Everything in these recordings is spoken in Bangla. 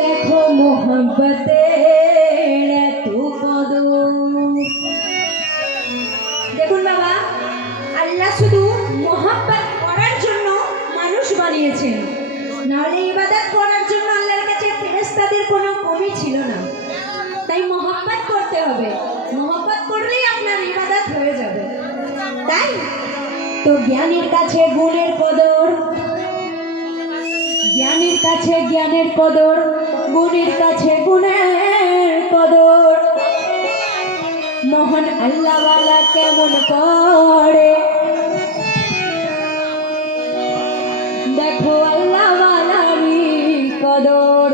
দেখো মোহাম্মতের এত কদর। দেখুন বাবা, আল্লাহ শুধু মোহাম্মত করার জন্য মানুষ বানিয়েছেন, নাহলে ইবাদত করার জন্য আল্লাহর কাছে ফেরেশতাদের কোনো কমি ছিল না। তাই মোহাম্মত করতে হবে, মোহাম্মত করলেই আপনার ইবাদত হয়ে যাবে। তাই তো জ্ঞানীর কাছে গুণের কদর, জ্ঞানীর কাছে জ্ঞানের কদর, গুণের কাছে গুণের কদর। মহান আল্লাহওয়ালা কেমন করে দেখো আল্লাহওয়ালারই কদর।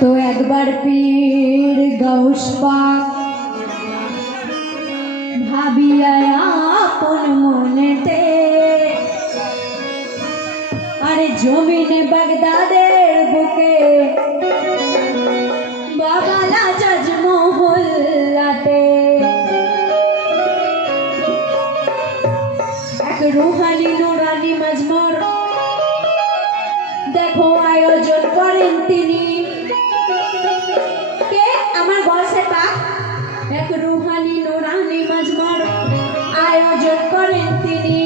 তো একবার পীর গাউস পাক ভাবিয়া আপন মনেতে, আরে জমিনে বাগদাদের বুকে বাবা লাজাজ মহল্লাতে এক রুহানি নুরানি মজমর দেখো আয়োজন করেন তিনি। কে? আমার গলসে পাক এক রুহানি নুরানি মজমর আয়োজন করেন তিনি।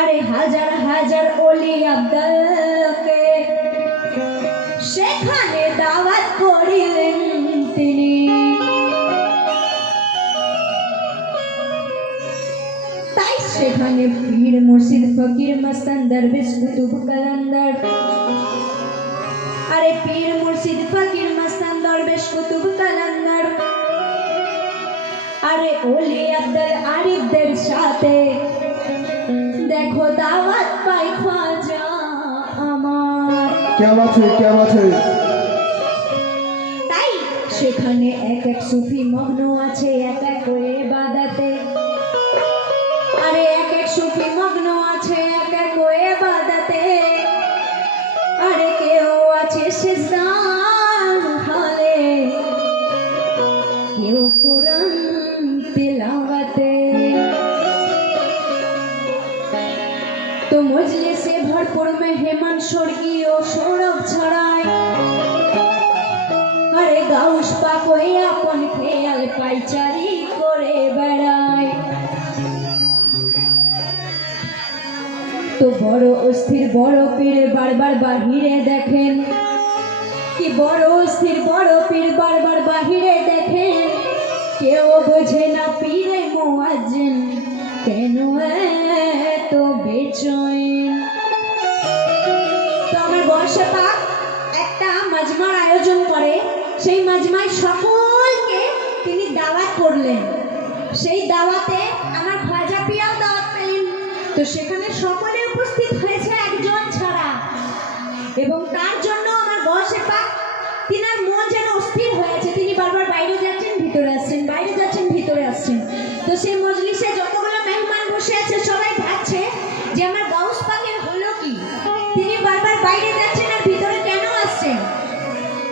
আরে হাজার হাজার ওলি আব্দালকে সেখানে দাওয়াত করিলেন তিনি। তাই সেখানে পীর মুর্শিদ ফকির মস্তান দরবেশ কুতুব কালান্দার, আরে পীর মুর্শিদ ফকির মস্তান দরবেশ কুতুব কালান্দার, আরে ওলি আব্দুল আরিফদের সাথে দেখো দাওয়াত পাই খাজা আমার। তাই সেখানে এক এক সুফি মগ্ন আছে এক এক ইবাদতে, আরে এক এক সুফি মগ্ন আছে এক এক ইবাদতে, আরে কেউ আছে সিজদার হালে, কেউ কুরআন তিলাওয়াতে। তো মজলিসে ভরপুর মেহমান স্বর্গীয় সৌরভ ছড়ায়, আরে গাউস পাক ওই আপন খেয়াল পাইচারি করে বেড়ায়। তো বড় অস্থির বড় পীর বারবার বাহিরে দেখেন, কি বড় অস্থির বড় পীর বারবার বাহিরে দেখেন, কেউ বোঝে না পীরে মুয়াজ্জিন কেন এত বেচৈন। তো আমার বর্ষা পাক একটা মাজমার আয়োজন করে, সেই মাজমায় সকলকে তিনি দাওয়াত করলেন। সেই দাওয়াতে আমার খাজা পিয়াও দাওয়াত পেলেন। তো সেখানে সকলে উপস্থিত হয়েছে একজন ছাড়া, এবং তার জন্য আমার বর্ষা পাক তিনার মন যেন অস্থির হয়েছে। তিনি বারবার বাইরে যাচ্ছেন ভিতরে আসছেন, বাইরে যাচ্ছেন ভিতরে আসছেন। তো সেই মজলিসে যতগুলো মেহমান বসে আছে সবাই ভাবছে যে আমার গাউস পাকের হলো কি, তিনি বারবার বাইরে যাচ্ছেন আর ভিতরে কেন আসছেন।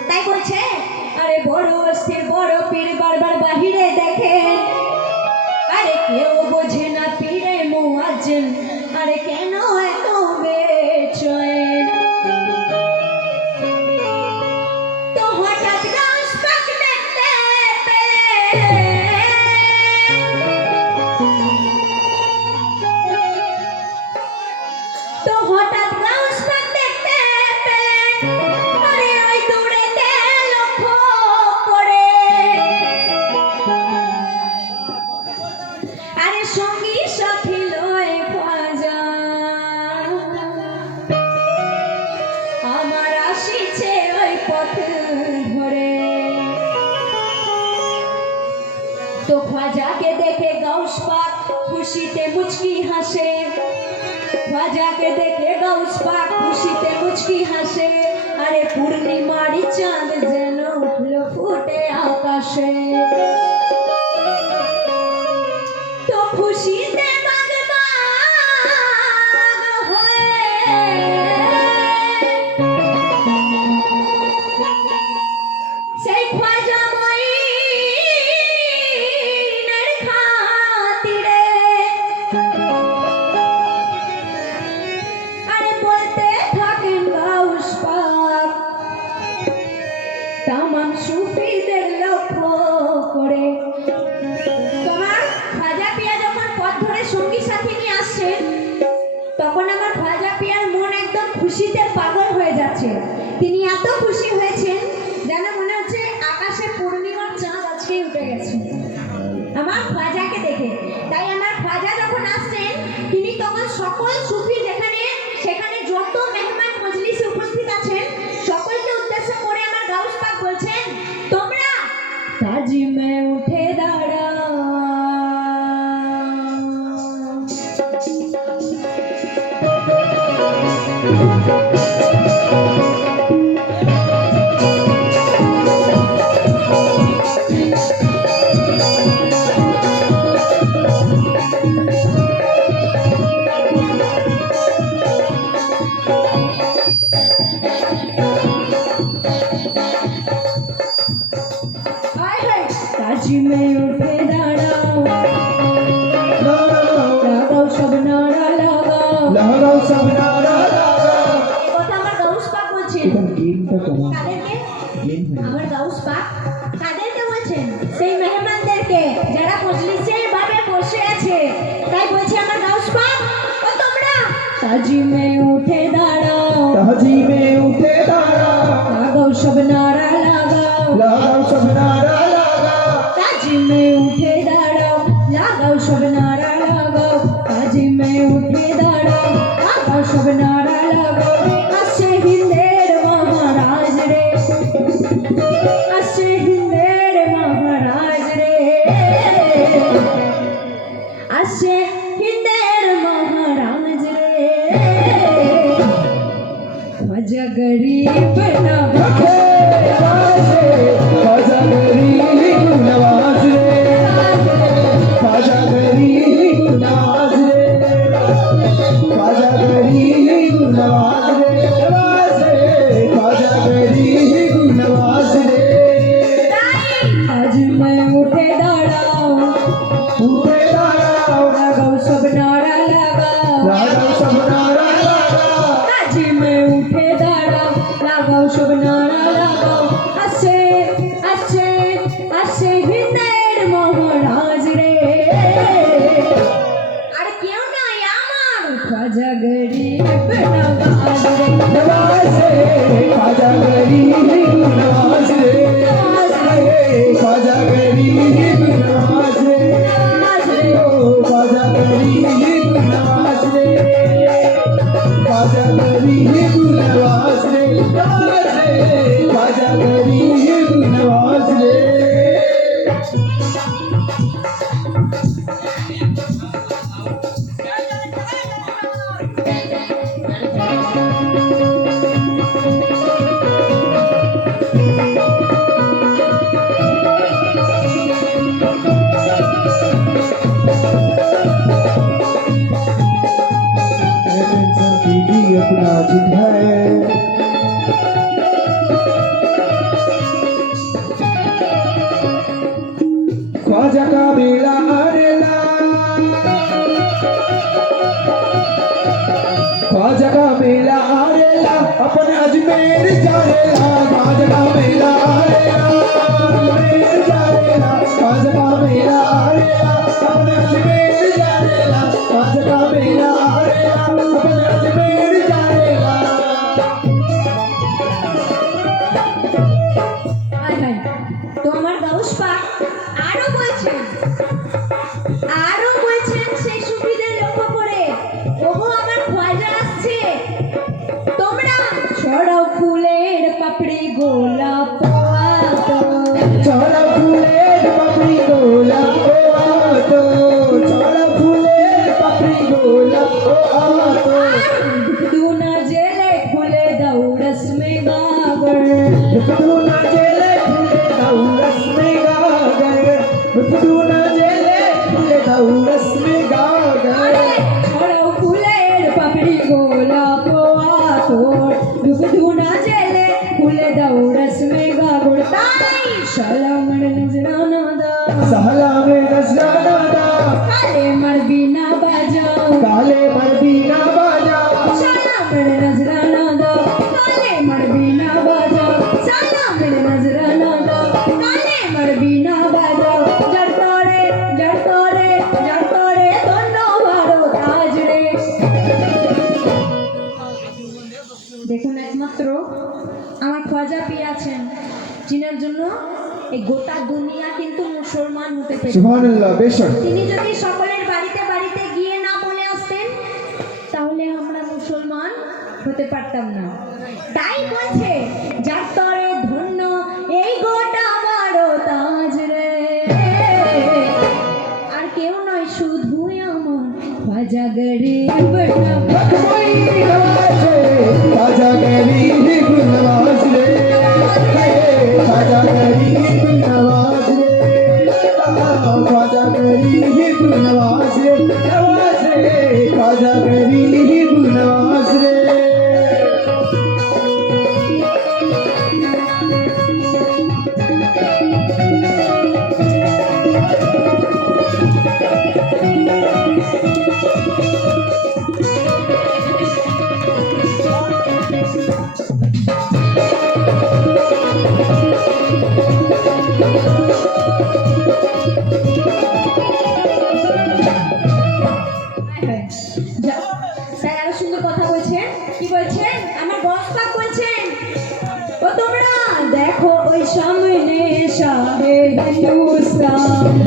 তাই বলছে আরে বড় অস্থির বড় পীর বারবার বাহিরে দেখেন, আরে কেউ বোঝে না পীরে মুয়াজ্জিন আরে কেন এত বেচৈন। তো হঠাৎ গাউস পাক দেখতে পেয়ে तो ख्वाजा के देखे गौस पाक खुशीते मुचकी हंसे, ख्वाजा के देखे गौस पाक खुशीते मुचकी हंसे, अरे पूर्णिमारी चांद जेन उठलो फुटे आकाशे। तो खुशीते খুশিতে পাগল হয়ে যাচ্ছে। তিনি এত খুশি হয়েছেন যেন মনে হচ্ছে আকাশে পূর্ণিমার চাঁদ আজকেই উঠে গেছে আমার খাজাকে দেখে। তাই আমার খাজা যখন আসছেন তিনি তখন সকল সুফি যেখানে সেখানে যত মেহমান মজলিসে উপস্থিত আছেন সকলকে উদ্দেশ্য করে আমার গাউস পাক বলছেন, তোমরা কাজী মে উঠে দাঁড়াও। काजी में उठे दाड़ाओ लगाओ सब नारा लगाओ सब नारा लगाओ। কথা আমার গাউস পাক বলছেন কাদেরকে? আমার গাউস পাক কাদেরকে বলছেন? সেই মেহমানদেরকে যারা মজলিসে ভাবে বসে আছে। তাই বলছে আমার গাউস পাক, ও তোমরা কাজি में उठे दाड़ाओ काजी में उठे दाड़ाओ लगाओ सब नारा लगाओ सब नारा काजी में उठे दाड़ाओ लगाओ सब नारा लगाओ काजी में उठे दाड़ाओ लगाओ सब नारा लगाओ। আসছে হিন্দের মহারাজ রে, আসছে হিন্দের মহারাজ রে, আসছে হিন্দের মহারাজ রে। খাজা গরিব নওয়াজ খাজা গরিব নওয়াজ রে, খাজা গরিব নওয়াজ রে, খাজা গরিব নওয়াজ রে, খাজা গরিব নওয়াজ রে। आज मैं उठे दाड़ाओ लगाओ सब नारा लगाओ सब नारा लगाओ। आज मैं उठे दाड़ाओ लगाओ सब नारा लगाओ। আসছে আসছে আসছে হিন্দের মহারাজ রে, আর কেউ নাই আমার খাজা গরিব নওয়াজ রে, নওয়াজ রে, খাজা গরিব নওয়াজ রে, খাজা গরিব নওয়াজ রে, খাজা গরিব নওয়াজ রে, খাজা গরিব নওয়াজ রে, খাজা গরিব নওয়াজ রে। अपना जिद है ख्वाजा का बेड़ा आरेला, ख्वाजा का बेड़ा आरेला अपन अजमेर जारेला, ख्वाजा का बेड़ा आरेला अजमेर जारेला, ख्वाजा का बेड़ा आरेला अपन अजमेर जारेला, ख्वाजा का बेड़ा आरेला अपन अजमेर जारेला। तो আমার গাউস পাক আরো বলছেন সেই সুফিদের লক্ষ্য করে, ওগো আমার খাজা আসছে, তোমরা ছড়াও ফুলের পাপড়ি গোলাপ আতো, ছড়াও ফুলের পাপড়ি গোলাপ আতো, ছড়াও ফুলের পাপড়ি গোলাপ আতো। দুনা জেলে খুলে দাও রসমে গাগর, দুনা জেলে খুলে দাও রসমে গাগর, দুনা জেলে খুলে দাও রসমে গাগর। ছড়াও ফুলের পাপড়ি গোলাপ আতো, দুনা জেলে খুলে দাও রসমে গাগর। তাই সালামের নজরানা দাও, সালামের নজরানা দাও, কালে মারবিনা বাজাও, কালে মারবিনা বাজাও, সালামের নজরানা দাও, কালে মারবিনা বাজাও, সালামের নজরানা দাও, কালে মারবিনা বাজাও। জড়তরে জড়তরে জড়তরে ধন্য ভারত চিনার জন্য এই গোটা দুনিয়া কিন্তু মুসলমান হতে পেরে। সুবহানাল্লাহ, বেশক। তিনি যদি সকলের বাড়িতে বাড়িতে গিয়ে না বলে আসতেন তাহলে আমরা মুসলমান হতে পারতাম না। তাই বলছে যার তরে ধন্য এই গোটা ভারতাজ রে, আর কেউ নয় শুধুই আমার খাজা গরিব নওয়াজ। খাজা গরিব নওয়াজ রে, খাজা গরিব নওয়াজ রে, খাজা গরিব নওয়াজ রে, নওয়াজ রে, খাজা গরিব নওয়াজ রে। স্যার আরো সুন্দর কথা বলছেন। কি বলছেন? আমার বস পাক বলছেন, ও তোমরা দেখো ওই সামনে শাহে হিন্দুস্তান,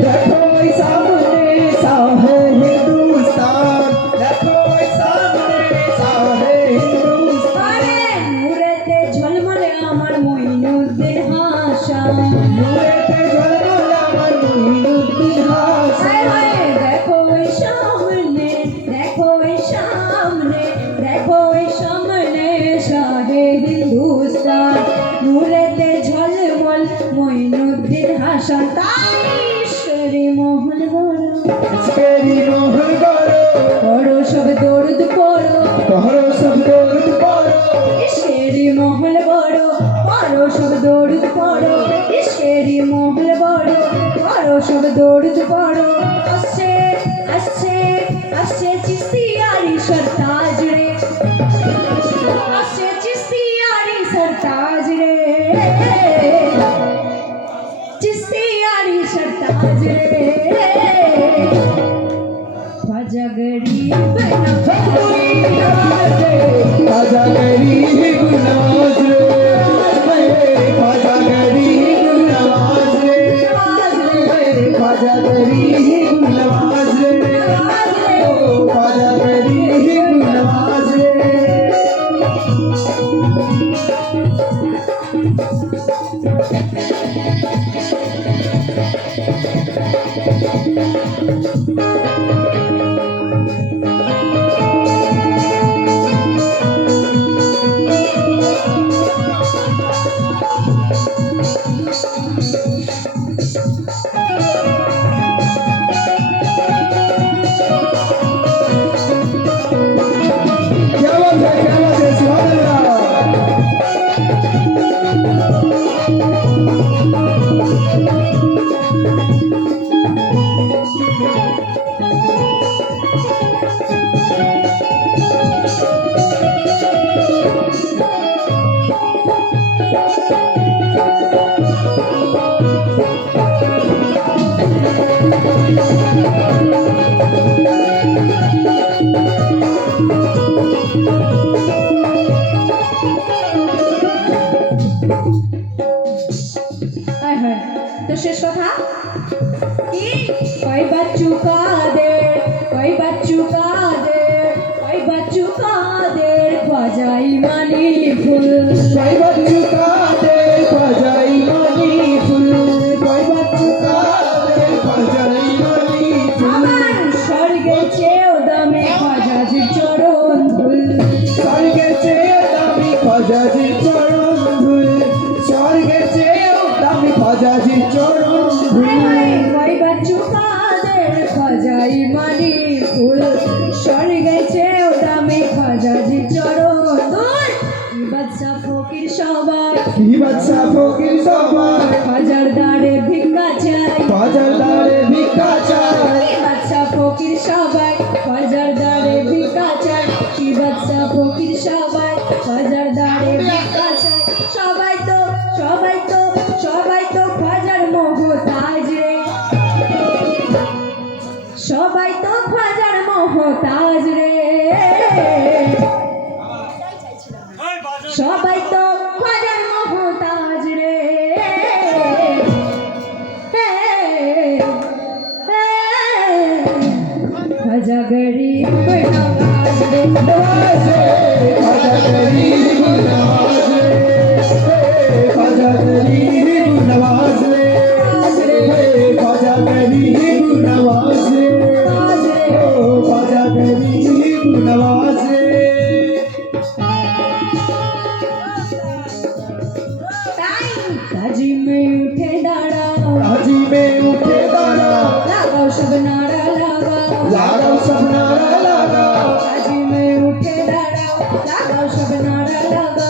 দেখো ওই সামনে শাহে হিন্দুস্তান, দেখো ওই সামনে শাহে হিন্দুস্তান। আরে নূরেতে ঝলমলে আমার মঈনুদ্দিন হাসান, নূরেতে ঝলমলে আমার মঈনুদ্দিন হাসান। হায় হায় দেখো ওই সামনে, দেখো ওই সামনে, দেখো ওই সামনে শাহে হিন্দুস্তান, নূরেতে ঝলমল মঈনুদ্দিন হাসান। তাই ঈশ্বরী মহল বড়, ইশকেরি মহল গড়ো, পড়ো সব দরুদ পড়ো, পড়ো সব দরুদ পড়ো। ঈশ্বরী মহল বড়, পড়ো সব দরুদ পড়ো, ঈশ্বরী মহল বড়, পড়ো সব দরুদ পড়ো। আসছে আসছে আসছে চিস্তিয়ারি সরতাজ রে, আসছে চিস্তিয়ারি সরতাজ রে, চিস্তিয়ারি সরতাজ রে, খাজা গরিব নওয়াজ। খাজা গরিব নওয়াজ রে, খাজা গরিব নওয়াজ রে, খাজা গরিব নওয়াজ রে, খাজা গরিব নওয়াজ রে। क्या बात है, सुभान अल्लाह। हाय हाय तो शेष कथा कि कई बच्चों का देर, कई बच्चों का देर, कई बच्चों का देर ख्वाजा इमानी फूल, कोई बच्चों का दे ख्वाजा इमानी फूल, कोई बच्चों का दे ख्वाजा इमानी फूल। আমার স্বর্গে চেয়েও দামে খ্বাজাজির চরণ ধুল, स्वर्गे চেয়ে দামি খ্বাজাজির চরণ ধুল, স্বর্গে চেয়েও দামি খ্বাজাজির চরণ ধুল। কই বচ্চোं का देर খ্বাজা ইমানি ফুল, স্বর্গে চেয়েও দামে খ্বাজাজির চরণ ধুল। কি বাদশা ফকির সবাই, কি বাদশা ফকির সবাই, খ্বাজার দ্বারে ভিক্ষা চাই, খ্বাজার দ্বারে ভিক্ষা চায়। কি বাদশা ফকির সবাই, খ্বাজার দ্বারে ভিক্ষা চাই, কি বাদশা ফকির সবাই, খ্বাজার দ্বারে ভিক্ষা চাই। সবাই তো সবাই তো সবাই তো খ্বাজার মোহতাজ রে, সবাই তো খ্বাজার মোহতাজ রে, সবাই তো খ্বাজার মোহতাজ রে। खाजा गरीब नवाज रे नवाज रे खाजा गरीब नवाज रे खाजा गरीब नवाज रे खाजा गरीब नवाज रे खाजा गरीब नवाज रे काजी में उठे दाड़ा काजी में उठे दाड़ा लगाओ सब नारा लगाओ लगाओ सब नारा लगाओ काजी में उठे दाड़ा लगाओ सब नारा लगाओ